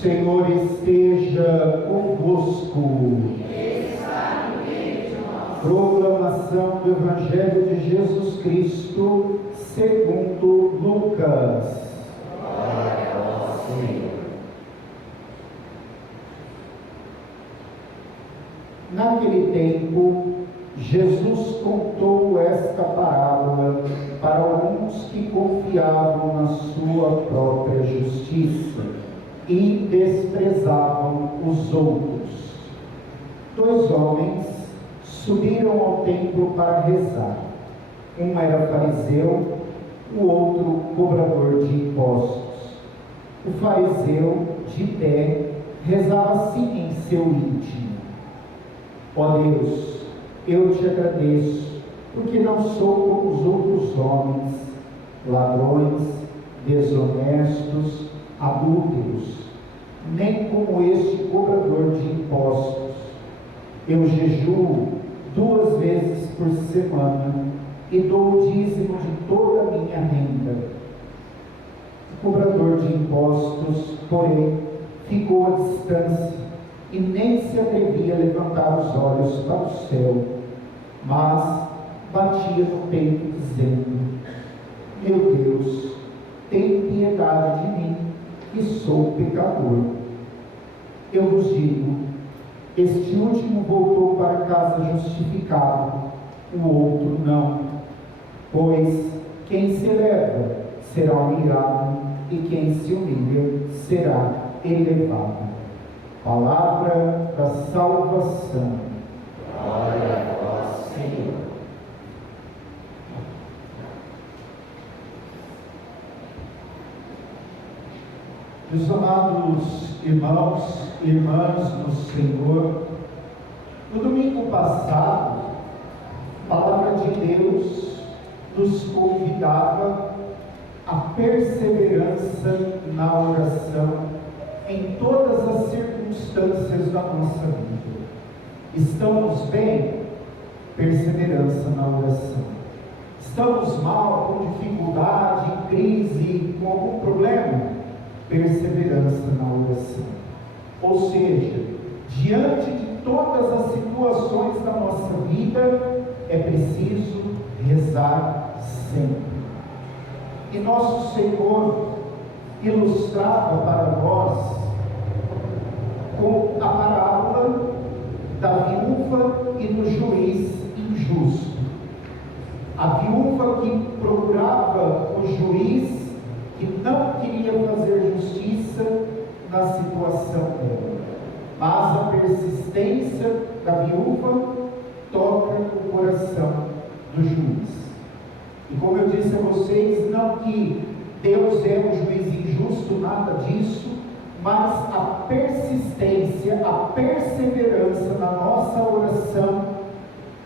Senhor esteja convosco. Está no meio de nós. Proclamação do Evangelho de Jesus Cristo segundo Lucas. Glória ao Senhor. Naquele tempo, Jesus contou esta parábola para alguns que confiavam na sua própria justiça e desprezavam os outros. 2 homens subiram ao templo para rezar. Um era fariseu, o outro cobrador de impostos. O fariseu, de pé, rezava assim em seu íntimo: ó Deus, eu te agradeço, porque não sou como os outros homens, ladrões, desonestos, adúlteros, nem como este cobrador de impostos. Eu jejuo 2 vezes por semana e dou o dízimo de toda a minha renda. O cobrador de impostos, porém, ficou à distância e nem se atrevia a levantar os olhos para o céu, mas batia no peito, dizendo: meu Deus, tem piedade de mim, que sou pecador. Eu vos digo, este último voltou para casa justificado, o outro não. Pois quem se eleva será humilhado, e quem se humilha será elevado. Palavra da salvação. Glória a vós, Senhor. Meus amados irmãos e irmãs no Senhor, no domingo passado, a palavra de Deus nos convidava à perseverança na oração em todas as circunstâncias da nossa vida. Estamos bem? Perseverança na oração. Estamos mal, com dificuldade, em crise, com algum problema? Perseverança na oração. Ou seja, diante de todas as situações da nossa vida, é preciso rezar sempre. E nosso Senhor ilustrava para nós com a parábola da viúva e do juiz injusto. A viúva que procurava o juiz que não queria fazer justiça na situação dela, mas a persistência da viúva toca o coração do juiz. E como eu disse a vocês, não que Deus é um juiz injusto, nada disso, mas a persistência, a perseverança na nossa oração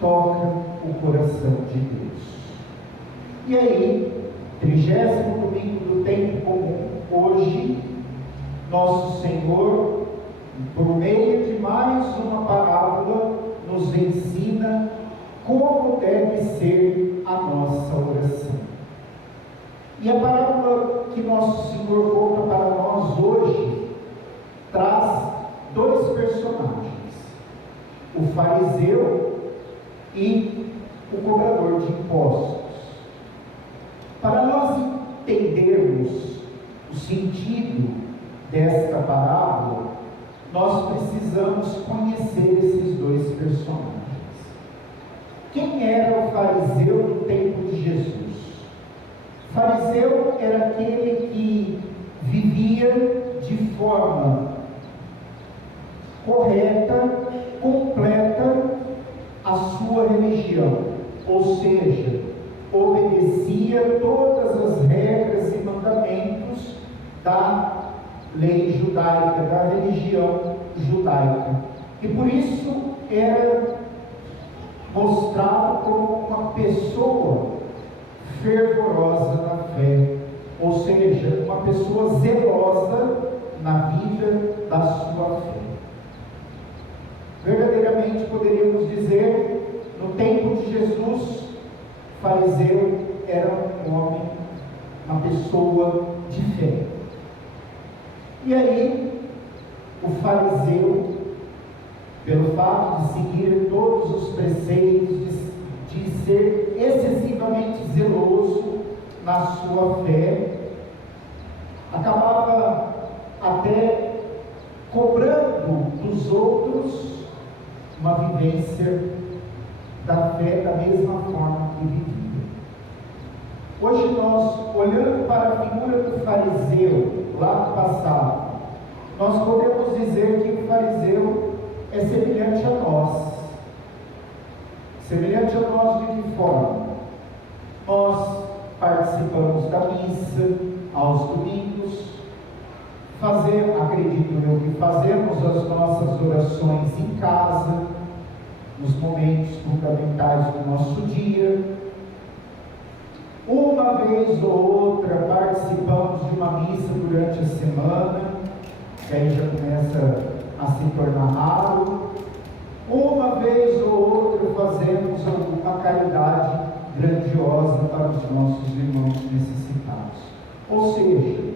toca o coração de Deus. E aí, 30º domingo do tempo comum, hoje, nosso Senhor, por meio de mais uma parábola, nos ensina como deve ser a nossa oração. E a parábola que nosso Senhor conta para nós hoje traz 2 personagens: o fariseu e o cobrador de impostos. Para nós entendermos o sentido desta parábola, nós precisamos conhecer esses 2 personagens. Quem era o fariseu no tempo de Jesus? O fariseu era aquele que vivia de forma correta, completa a sua religião, ou seja, obedecia todas as regras e mandamentos da lei judaica, da religião judaica, e por isso era mostrado como uma pessoa fervorosa na fé, ou seja, uma pessoa zelosa na vida da sua fé. Verdadeiramente poderíamos dizer, no tempo de Jesus, fariseu era um homem, uma pessoa de fé. E aí, o fariseu, pelo fato de seguir todos os preceitos, de ser excessivamente zeloso na sua fé, acabava até cobrando dos outros uma vivência da fé da mesma forma que vivia. Hoje nós, olhando para a figura do fariseu lá no passado, nós podemos dizer que o fariseu é semelhante a nós. Semelhante a nós de que forma? Nós participamos da missa aos domingos, acredito eu que fazemos as nossas orações em casa, nos momentos fundamentais do nosso dia. Uma vez ou outra participamos de uma missa durante a semana, que aí já começa a se tornar raro. Uma vez ou outra fazemos alguma caridade grandiosa para os nossos irmãos necessitados. Ou seja,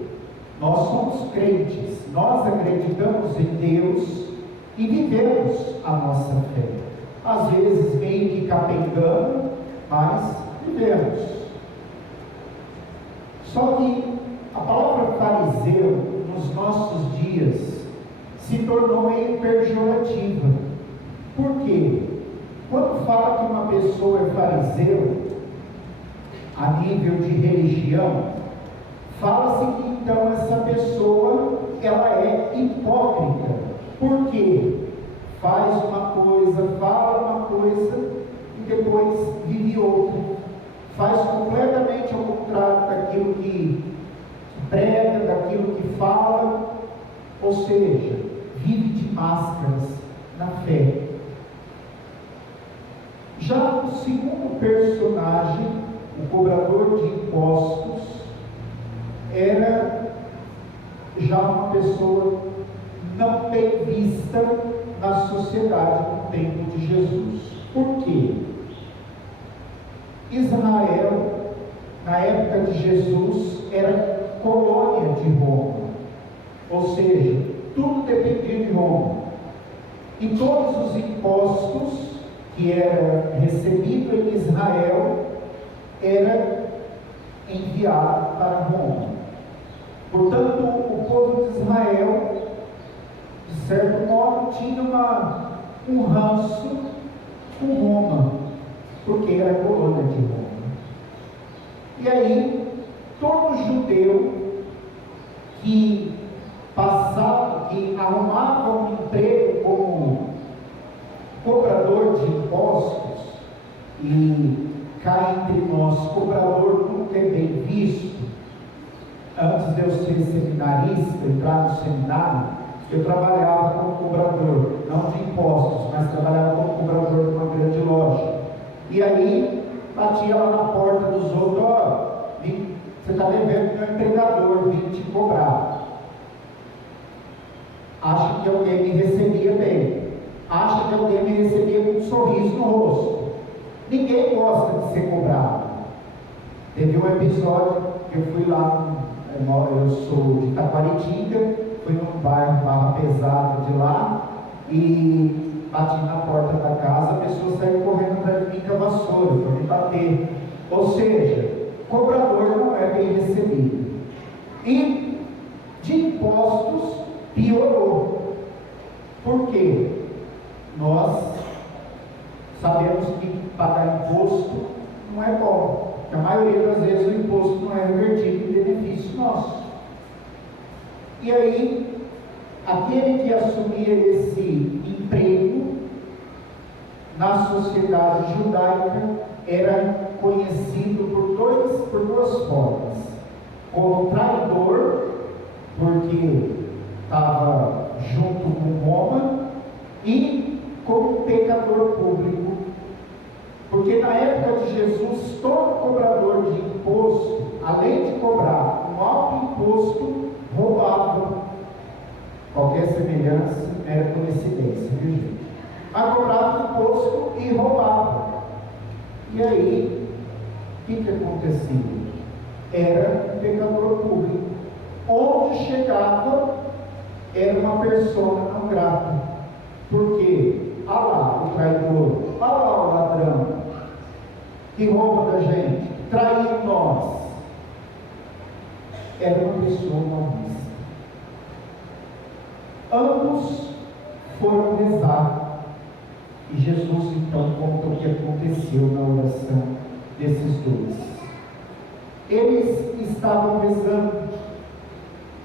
nós somos crentes, nós acreditamos em Deus e vivemos a nossa fé. Às vezes meio que capengando, mas vivemos. Só que a palavra fariseu, nos nossos dias, se tornou meio pejorativa. Por quê? Quando fala que uma pessoa é fariseu, a nível de religião, fala-se que então essa pessoa, ela é hipócrita. Por quê? Faz uma coisa, fala uma coisa e depois vive outra. Faz completamente ao contrário daquilo que prega, daquilo que fala, ou seja, vive de máscaras na fé. Já o segundo personagem, o cobrador de impostos, era já uma pessoa não bem vista na sociedade no tempo de Jesus. Por quê? Israel, na época de Jesus, era colônia de Roma, ou seja, tudo dependia de Roma, e todos os impostos que era recebido em Israel era enviado para Roma. Portanto, o povo de Israel, de certo modo, tinha um ranço com Roma, porque era colônia de Roma. E aí, todo judeu que passava, que arrumava um emprego como cobrador de impostos, e cá entre nós, cobrador nunca é bem visto. Antes de eu ser seminarista, entrar no seminário, eu trabalhava como cobrador, não de impostos, mas trabalhava como cobrador de uma grande loja. E aí, batia lá na porta dos outros: ó, você está devendo meu empregador, vim te cobrar. Acha que alguém me recebia bem, acha que alguém me recebia com um sorriso no rosto. Ninguém gosta de ser cobrado. Teve um episódio que eu fui lá, eu sou de Taquaritinga, fui num bairro Barra Pesada de lá, e bati na porta da casa, a pessoa saiu correndo atrás de mim com a vassoura para me bater. Ou seja, cobrador não é bem recebido. E de impostos piorou. Por quê? Nós sabemos que pagar imposto não é bom, porque a maioria das vezes o imposto não é revertido em benefício nosso. E aí, aquele que assumia esse emprego na sociedade judaica era conhecido por duas formas: como traidor, porque estava junto com Roma, e como pecador público, porque na época de Jesus, todo cobrador de imposto, além de cobrar um alto imposto, roubava. Qualquer semelhança era coincidência, viu gente? Mas cobrava imposto e roubava. E aí, o que acontecia? Era um pecador público. Onde chegava, era uma pessoa não grata. Porque, olha lá o traidor, olha lá o ladrão, que rouba da gente, que traiu nós. Era uma pessoa mal vista. Ambos foram rezar. E Jesus então conta o que aconteceu na oração desses dois. Eles estavam rezando.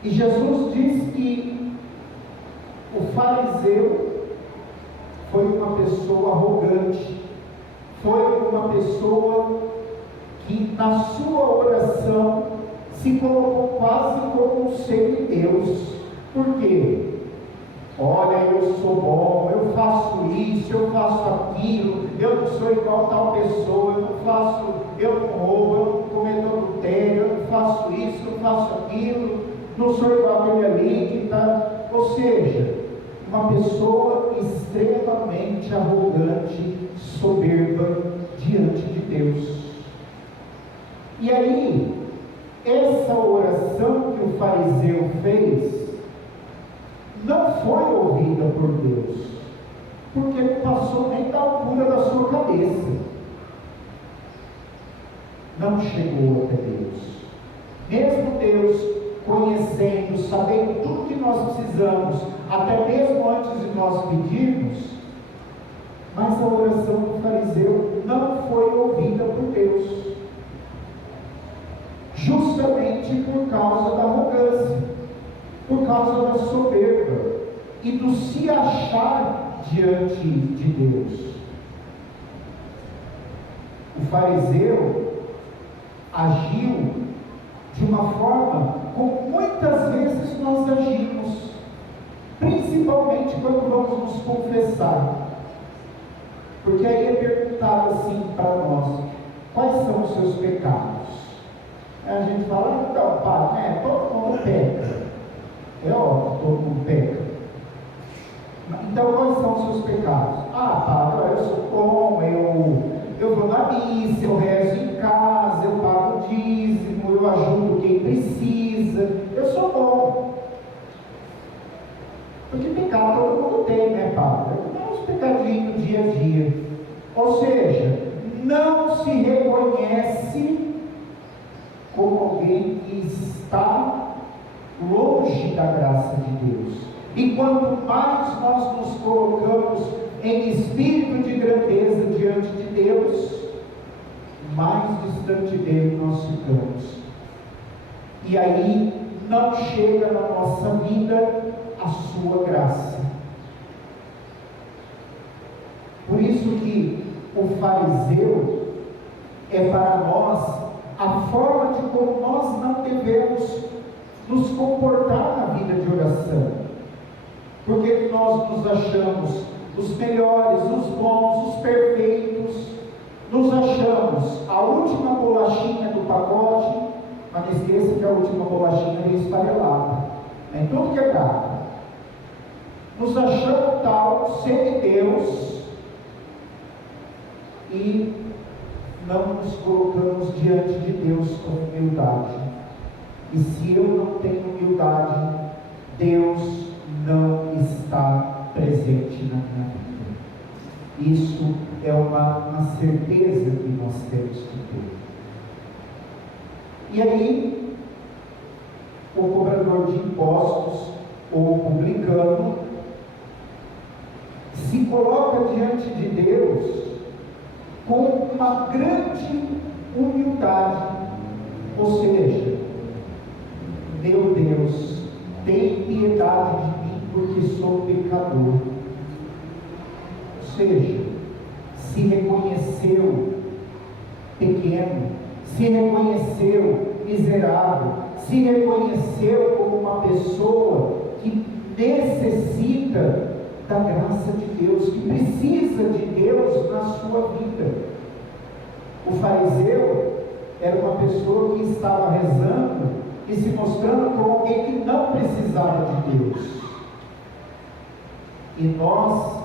E Jesus diz que o fariseu foi uma pessoa arrogante, foi uma pessoa que na sua oração se colocou quase como um ser de Deus. Por quê? Olha, eu sou bom, eu faço isso, eu faço aquilo, eu não sou igual a tal pessoa, eu não roubo, eu não cometo adultério, eu não faço isso, eu faço aquilo, não sou igual aquele ali que está. Ou seja, uma pessoa extremamente arrogante, soberba diante de Deus. E aí, essa oração que o fariseu fez não foi ouvida por Deus, porque não passou nem da altura da sua cabeça, não chegou até Deus. Mesmo Deus conhecendo, sabendo tudo que nós precisamos, até mesmo antes de nós pedirmos, mas a oração do fariseu não foi ouvida por Deus, justamente por causa da arrogância, por causa da soberba e do se achar diante de Deus. O fariseu agiu de uma forma como muitas vezes nós agimos, principalmente quando vamos nos confessar, porque aí é perguntado assim para nós: quais são os seus pecados? Aí a gente fala: então, pai, todo mundo peca. É óbvio, todo mundo peca. Então, quais são os seus pecados? Padre, eu sou bom, eu vou na missa, eu rezo em casa, eu pago o dízimo, eu ajudo quem precisa, eu sou bom. Porque pecado todo mundo tem, né, Padre? É uns pecadinhos do dia a dia. Ou seja, não se reconhece como alguém que está longe da graça de Deus. E quanto mais nós nos colocamos em espírito de grandeza diante de Deus, mais distante dele nós ficamos. E aí não chega na nossa vida a sua graça. Por isso que o fariseu é para nós a forma de como nós não devemos nos comportar na vida de oração, porque nós nos achamos os melhores, os bons, os perfeitos, nos achamos a última bolachinha do pacote, mas não esqueça que a última bolachinha é esfarelada, é tudo quebrado. Nos achamos tal semideus e não nos colocamos diante de Deus com humildade. E se eu não tenho humildade, Deus não está presente na minha vida. Isso é uma certeza que nós temos que ter. E aí, o cobrador de impostos, ou o publicano, se coloca diante de Deus com uma grande humildade, ou seja, meu Deus, tem piedade de mim, porque sou pecador. Ou seja, se reconheceu pequeno, se reconheceu miserável, se reconheceu como uma pessoa que necessita da graça de Deus, que precisa de Deus na sua vida. O fariseu era uma pessoa que estava rezando e se mostrando como alguém que não precisava de Deus. E nós,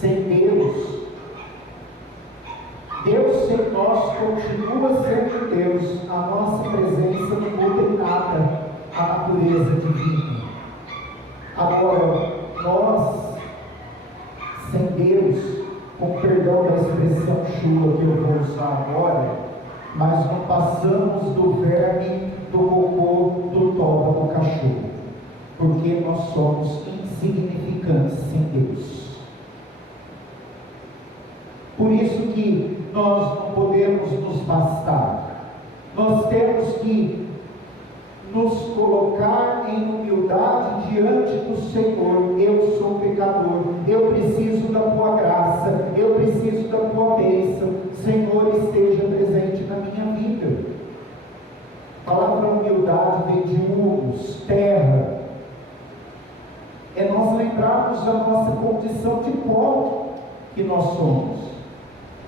sem Deus, Deus sem nós continua sendo Deus. A nossa presença não muda em nada a natureza divina. A com perdão da expressão chula que eu vou usar agora, mas não passamos do verme, do cocô, do toba do cachorro, porque nós somos insignificantes sem Deus. Por isso que nós não podemos nos bastar, nós temos que nos colocar em humildade diante do Senhor. Eu sou pecador, eu preciso da tua graça, eu preciso da tua bênção. Senhor, esteja presente na minha vida. A palavra humildade vem de humus, terra. É nós lembrarmos da nossa condição de pó que nós somos.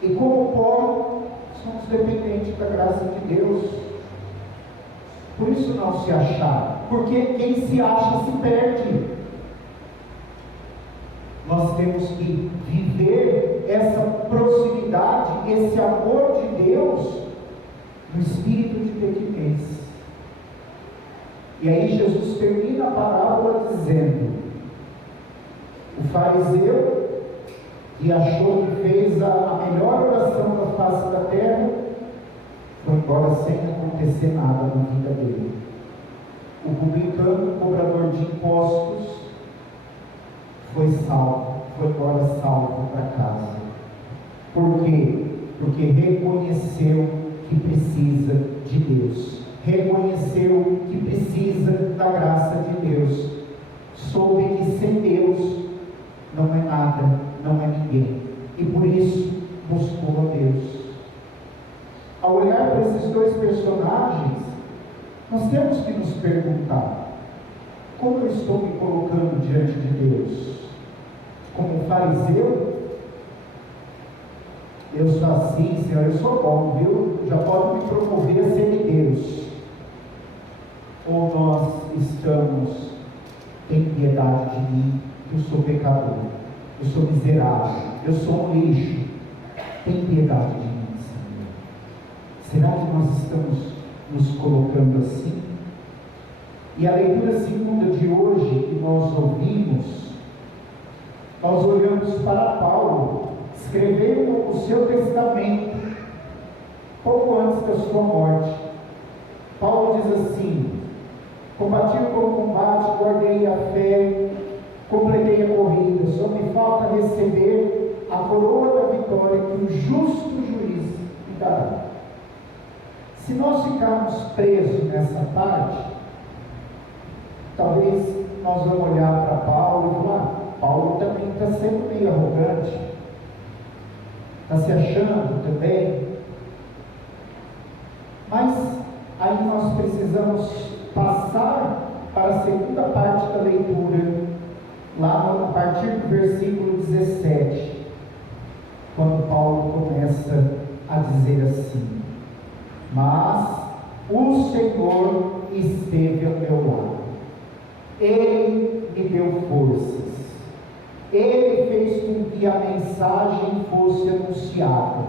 E como pó, somos dependentes da graça de Deus. Por isso não se achar, porque quem se acha se perde. Nós temos que viver essa proximidade, esse amor de Deus no espírito de pequenez. E aí Jesus termina a parábola dizendo: o fariseu que achou que fez a melhor oração da face da terra foi embora sem acontecer nada na vida dele. O publicano, cobrador de impostos, foi salvo, foi embora salvo para casa. Por quê? Porque reconheceu que precisa de Deus, reconheceu que precisa da graça de Deus, soube que sem Deus não é nada, não é ninguém, e por isso buscou a Deus. Ao olhar para esses dois personagens, nós temos que nos perguntar: como eu estou me colocando diante de Deus? Como um fariseu? Eu sou assim, Senhor, eu sou bom, viu? Já pode me promover a semideus. Ou nós estamos, tem piedade de mim, eu sou pecador, eu sou miserável, eu sou um lixo, tem piedade de mim. Será que nós estamos nos colocando assim? E a leitura segunda de hoje que nós ouvimos, nós olhamos para Paulo, escreveu o seu testamento, pouco antes da sua morte. Paulo diz assim: combati o bom combate, guardei a fé, completei a corrida, só me falta receber a coroa da vitória que o justo juiz me dará. Se nós ficarmos presos nessa parte, talvez nós vamos olhar para Paulo e falar: Paulo também está sendo meio arrogante, está se achando também. Mas aí nós precisamos passar para a segunda parte da leitura, lá a partir do versículo 17, quando Paulo começa a dizer assim: mas o Senhor esteve ao meu lado, Ele me deu forças, Ele fez com que a mensagem fosse anunciada,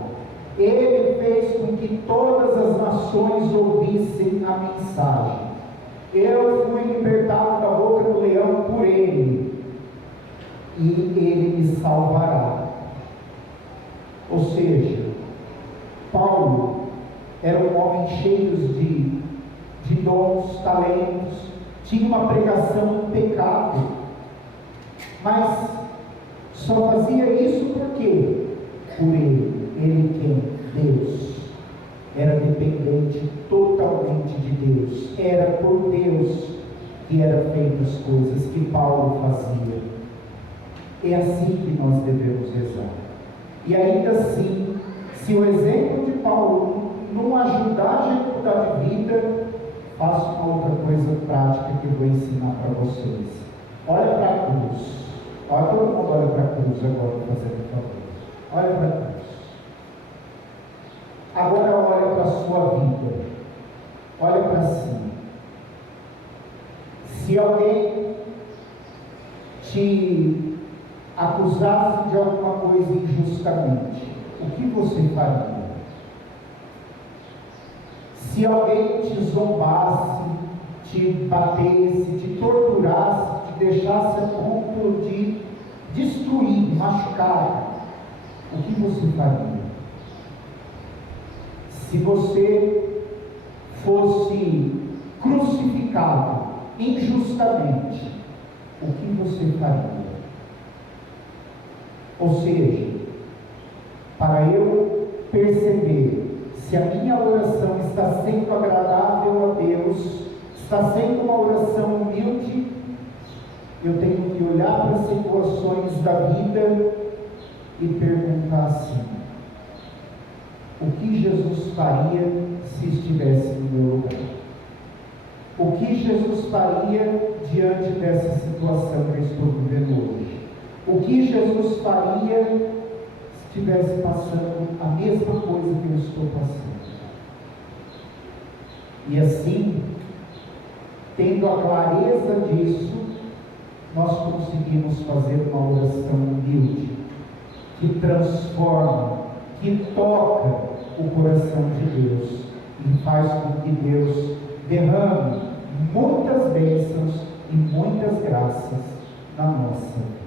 Ele fez com que todas as nações ouvissem a mensagem. Eu fui libertado da boca do leão por Ele, e Ele me salvará. Ou seja, Paulo era um homem cheio de dons, talentos, tinha uma pregação impecável, mas só fazia isso por quê? Por ele quem? Deus. Era dependente totalmente de Deus, era por Deus que eram feitas as coisas que Paulo fazia. É assim que nós devemos rezar. E ainda assim, se o exemplo de Paulo não ajudar a gente a mudar de vida, faço uma outra coisa prática que eu vou ensinar para vocês. Olha para a cruz. Olha, todo mundo olha para a cruz agora, fazendo favor. Olha para a cruz. Agora olha para a sua vida. Olha para si. Se alguém te acusasse de alguma coisa injustamente, o que você faria? Se alguém te zombasse, te batesse, te torturasse, te deixasse a ponto de destruir, machucar, o que você faria? Se você fosse crucificado injustamente, o que você faria? Ou seja, para eu perceber se a minha oração está sendo agradável a Deus, está sendo uma oração humilde, eu tenho que olhar para as situações da vida e perguntar assim: o que Jesus faria se estivesse no meu lugar? O que Jesus faria diante dessa situação que eu estou vivendo hoje? O que Jesus faria se estivesse passando a mesma coisa que eu estou passando? E assim, tendo a clareza disso, nós conseguimos fazer uma oração humilde, que transforma, que toca o coração de Deus e faz com que Deus derrame muitas bênçãos e muitas graças na nossa vida.